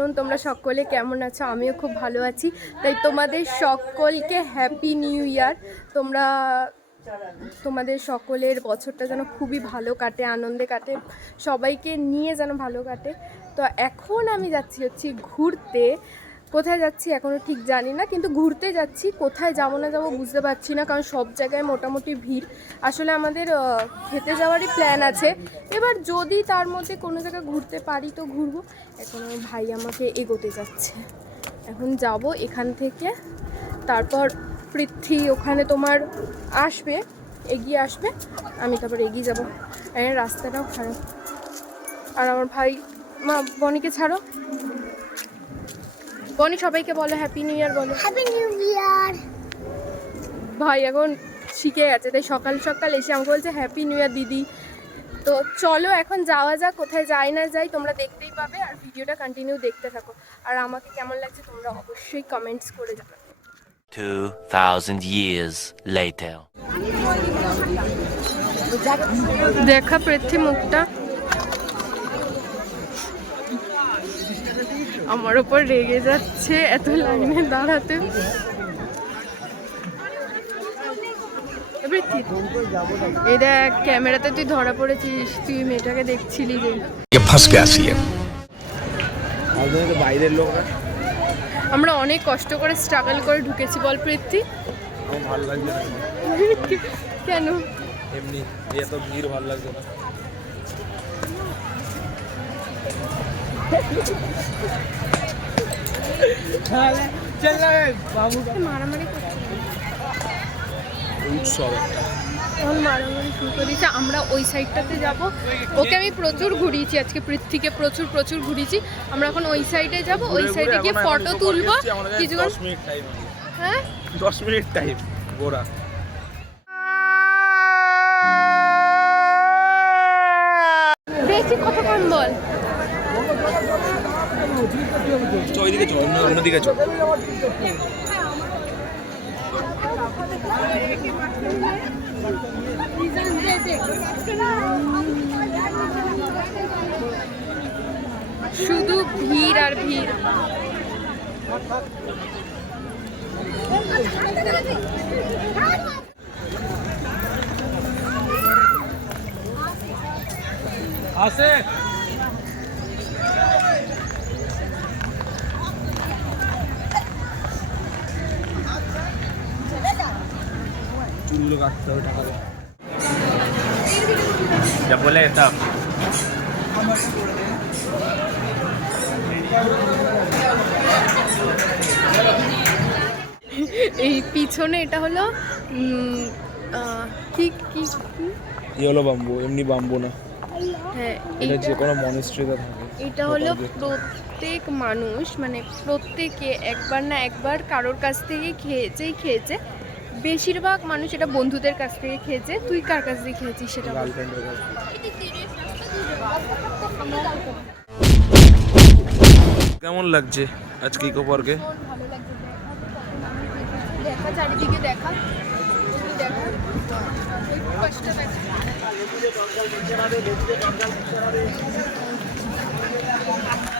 Afternoon. তোমরা সকলে কেমন আছো? আমিও খুব ভালো আছি। তাই তোমাদের সকলকে হ্যাপি নিউ ইয়ার। তোমাদের সকলের বছরটা যেন খুবই ভালো কাটে, আনন্দে কাটে, সবাইকে নিয়ে যেন ভালো কাটে। তো এখন আমি যাচ্ছি ঘুরতে। কোথায় যাচ্ছি এখনও ঠিক জানি না, কিন্তু ঘুরতে যাচ্ছি। কোথায় যাবো না যাবো বুঝতে পারছি না, কারণ সব জায়গায় মোটামুটি ভিড়। আসলে আমাদের খেতে যাওয়ারই প্ল্যান আছে, এবার যদি তার মধ্যে কোনো জায়গায় ঘুরতে পারি তো ঘুরবো। এখন আমার ভাই আমাকে এগোতে যাচ্ছে, এখন যাব এখান থেকে। তারপর পৃথ্বী ওখানে তোমার আসবে, এগিয়ে আসবে, আমি তারপর এগিয়ে যাবো। রাস্তাটাও খারাপ। আর আমার ভাই, মা বনিকে ছাড়ো, বনি সবাইকে বলো হ্যাপি নিউ ইয়ার, বলো হ্যাপি নিউ ইয়ার। ভাই এখন শিখে গেছে, তাই সকাল সকাল এসে আমাকে বলছে হ্যাপি নিউ ইয়ার দিদি। তো চলো এখন যাওয়া যাক, কোথায় যাই না যাই তোমরা দেখতেই পাবে, আর ভিডিওটা কন্টিনিউ দেখতে থাকো। আর আমাকে কেমন লাগছে তোমরা অবশ্যই কমেন্টস করে জানাবে। 2000 years later. দেখা পৃথ্বী মুখটা আমার উপর রেগে যাচ্ছে এত লাইনে দাঁড়াতে। এই দেখ ক্যামেরাতে তুই ধরা পড়েছিস, তুই মেয়েটাকে দেখছিলি যে বাইরের লোকরা। আমরা অনেক কষ্ট করে স্ট্রাগল করে ঢুকেছি, বল পৃথ্বী। আমার ভালো লাগছে না। কেন? এমনি এত ভিড় ভালো লাগছে না। মারামারি করছি, উৎসব একটা এখন মারামারি শুরু করে দিয়েছে। আমরা ওই সাইডটাতে যাব। ওকে আমি প্রচুর ঘুরিয়েছি আজকে, পৃথ্বীকে প্রচুর ঘুরিয়েছি। আমরা এখন ওই সাইডে যাব, ওই সাইডে গিয়ে ফটো তুলবো কিছু। 10 মিনিট টাইম। হ্যাঁ 10 মিনিট টাইম গোরা। বেশি কতক্ষণ বল? ওইদিকে চল, অন্যদিকে চল। শুধু ভিড় আর ভিড়। আসে চুলগুলো কাটতে হবে, টাকা দেয় যা বলে এটা। এই পিছনে এটা হলো কি কি ইয়েলো বাম্বু, এমনি বাম্বু না। হ্যাঁ এটা যে কোনো মনেস্ট্রিতে থাকে। এটা হলো প্রত্যেক মানুষ, মানে প্রত্যেকে একবার না একবার কারোর কাছ থেকে খেয়েছে। বেশিরভাগ মানুষ এটা বন্ধুদের কাছ থেকে খেয়েছে। তুই কার কাছ থেকে খেয়েছিস সেটা বল? গার্লফ্রেন্ডের কাছে। কেমন লাগছে আজকে ইকো পার্কে? ভালো লাগছে, দেখা চারিদিকে দেখা দেখা এই পাশটা দেখা।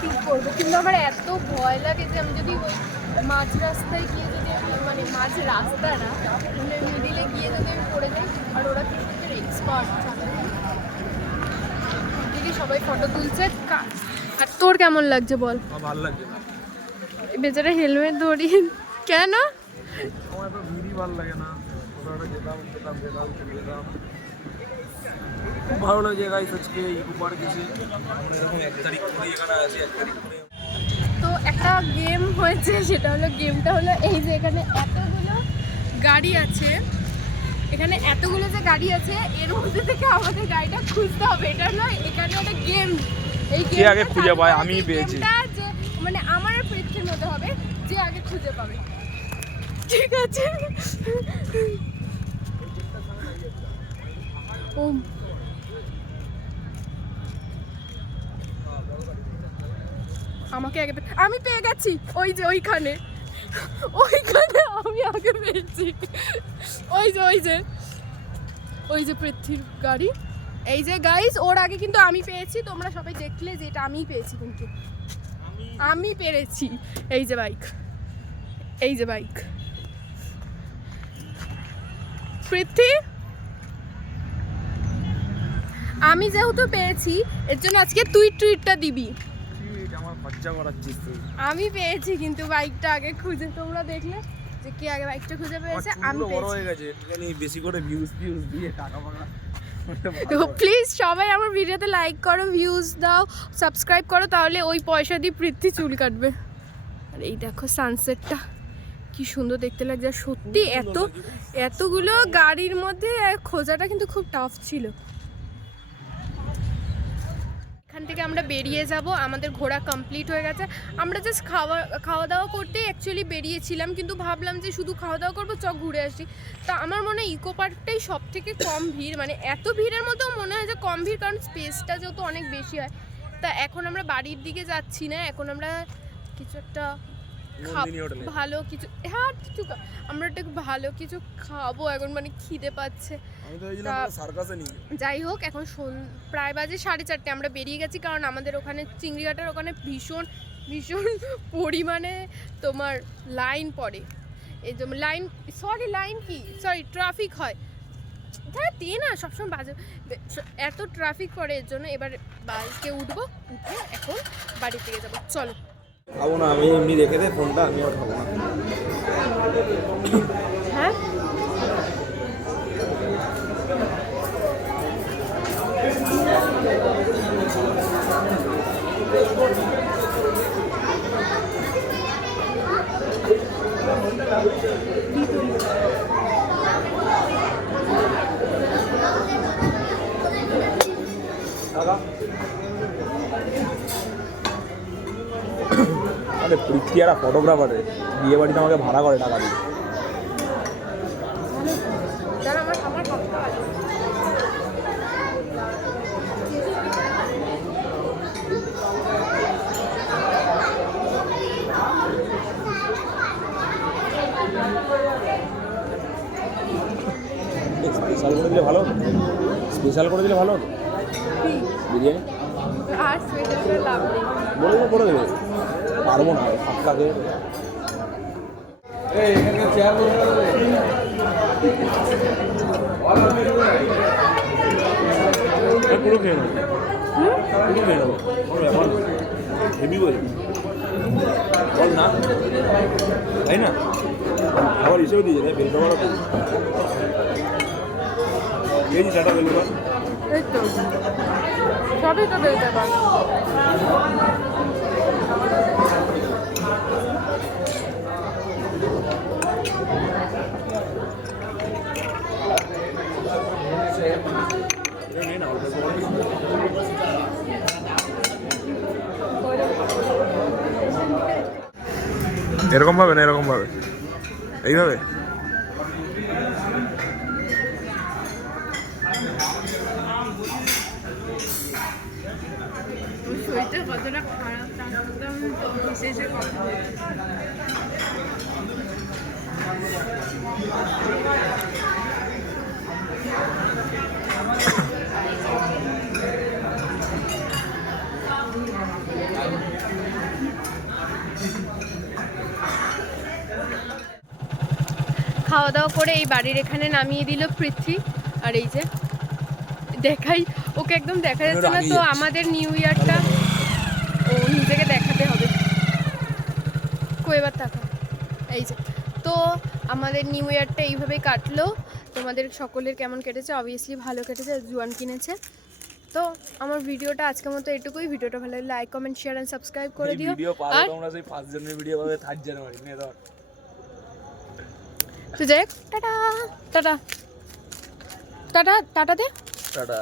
কি করবো, কিন্তু আমার এত ভয় লাগে যে আমি যদি ওই মাঝ রাস্তায় গিয়ে যদি আমি, মানে মাঝ রাস্তা না মানে মিডিলে গিয়ে যদি আমি পড়ে যাই। আর ওরা কিন্তু এক্সপার্ট, দিদি সবাই ফটো তুলছে। আর তোর কেমন লাগছে বল? ভালো লাগছে না, বেচারা হেলমেট ধরি কেন? আমার তো ভিড়ই ভালো লাগে না। কোথাও যেতাম খুব ভালো লাগে গাইস। আজকে ইকো পার্ক এসে আমরা এরকম 1 তারিখ করে এখানে আছি। 1 তারিখ করে তো একটা গেম হয়েছে, সেটা হলো গেমটা হলো এই যে এখানে এতগুলো গাড়ি আছে, এখানে এতগুলো যে গাড়ি আছে এর মধ্যে থেকে আমাদের গাড়িটা খুঁজতে হবে। এটা হলো এখানে একটা গেম। এই কে আগে খুঁজে পায়? আমিই পেয়েছি। যে মানে আমার আর পৃথ্বীর মধ্যে হবে, যে আগে খুঁজে পাবে। ঠিক আছে? ও আমাকে আগে আমি পেয়ে গেছি, ওই যে ওইখানে আমি আগে পেয়েছি। ওই যে পৃথ্বীর গাড়ি, এই যে গাইস ওর আগে কিন্তু আমি পেয়েছি। তোমরা সবাই দেখলে যে এটা আমিই পেয়েছি, কিন্তু আমি আমি পেরেছি। এই যে বাইক, এই যে বাইক। পৃথ্বী, আমি যেহেতু পেরেছি এর জন্য আজকে তুই ট্রিটটা দিবি। আমার বাচ্চা করাচ্ছিস তুই। আমি পেয়েছি কিন্তু বাইকটা আগে খুঁজে, তোমরা দেখলে যে কে আগে বাইকটা খুঁজে পেয়েছে। আমি বড় হয়ে পেয়েছি। গেছে, একটুখানি বেশি করে ভিউজ দিয়ে টাকা পাকা। তো প্লিজ সবাই আমার ভিডিওতে লাইক করো, ভিউজ দাও, সাবস্ক্রাইব করো, তাহলে ওই পয়সা দিয়ে পৃথ্বী চুল কাটবে। আর এই দেখো সানসেটটা কি সুন্দর দেখতে লাগছে। আর সত্যি এতগুলো গাড়ির মধ্যে খোঁজাটা কিন্তু খুব টাফ ছিল। এখান থেকে আমরা বেরিয়ে যাব, আমাদের ঘোরা কমপ্লিট হয়ে গেছে। আমরা জাস্ট খাওয়া দাওয়া করতে অ্যাকচুয়ালি বেরিয়েছিলাম, কিন্তু ভাবলাম যে শুধু খাওয়া দাওয়া করবো, চক ঘুরে আসি। তা আমার মনে হয় ইকো পার্কটাই সব থেকে কম ভিড়, মানে এত ভিড়ের মধ্যেও মনে হয় যে কম ভিড়, কারণ স্পেসটা যেহেতু অনেক বেশি হয়। তা এখন আমরা বাড়ির দিকে যাচ্ছি না, এখন আমরা কিছু একটা ভালো কিছু, হ্যাঁ আমরা একটা ভালো কিছু খাবো এখন, মানে খিদে পাচ্ছে। যাই হোক, এখন প্রায় বাজে 4:30, আমরা বেরিয়ে গেছি, কারণ আমাদের ওখানে চিংড়িঘাটার ওখানে ভীষণ ভীষণ পরিমাণে তোমার লাইন পড়ে। এই যে ট্রাফিক হয়। হ্যাঁ দিয়ে না সবসময় বাজে, এত ট্রাফিক পড়ে এর জন্য। এবার বাইকে উঠবো, উঠে এখন বাড়ির দিকে যাবো। চলো। খাবো না আমি, এমনি রেখে দে ফোনটা, আমি আর খাবো না। হ্যাঁ আরে পৃথ্বী একটা ফটোগ্রাফার, বিয়ে বাড়িতে আমাকে ভাড়া করে টাকা দিয়ে। স্পেশাল করে দিলে ভালো হতো, স্পেশাল করে দিলে ভালো হতো বিরিয়ানি। আর স্পেশাল করে লাভ নেই, বলে দেবে, করে দেবে, পারবো না আপনাকে। পুরো খেয়ে নেবো, পুরো খেয়ে নেবো, হেভি বল বল না, তাই না? খাবার হিসেবে দিয়ে যায়, বেলটা বড় খেয়েছি, চাটা বেলু কর। এই তো সবই তো বেরোতে পার। এরকম ভাবে না, এরকম ভাবে, এইভাবে। শরীরটা কতটা খারাপ তার সাথে আমি শেষে কথা বলছি। খাওয়া দাওয়া করে এই বাড়ির এখানে নামিয়ে দিল পৃথ্বী। আর এই যে দেখাই, ওকে একদম দেখা যাচ্ছে না, তো আমাদের নিউ ইয়ারটা ও নিজেকে দেখাতে হবে। কয়েবার টাকা এই যে, তো আমাদের নিউ ইয়ারটা এইভাবেই কাটলো। তোমাদের সকলের কেমন কেটেছে? অবভিয়াসলি ভালো কেটেছে, জুয়ান কিনেছে। তো আমার ভিডিওটা আজকের মতো এটুকুই। ভিডিওটা ভালো লাগলে like, comment, share and subscribe করে দিও। আর তোমরা সেই 1 জানুয়ারি ভিডিও পাবে 3 জানুয়ারি নিয়ে দাও। তো যাই হোক, টাটা টাটা টাটা টাটা দে টাটা।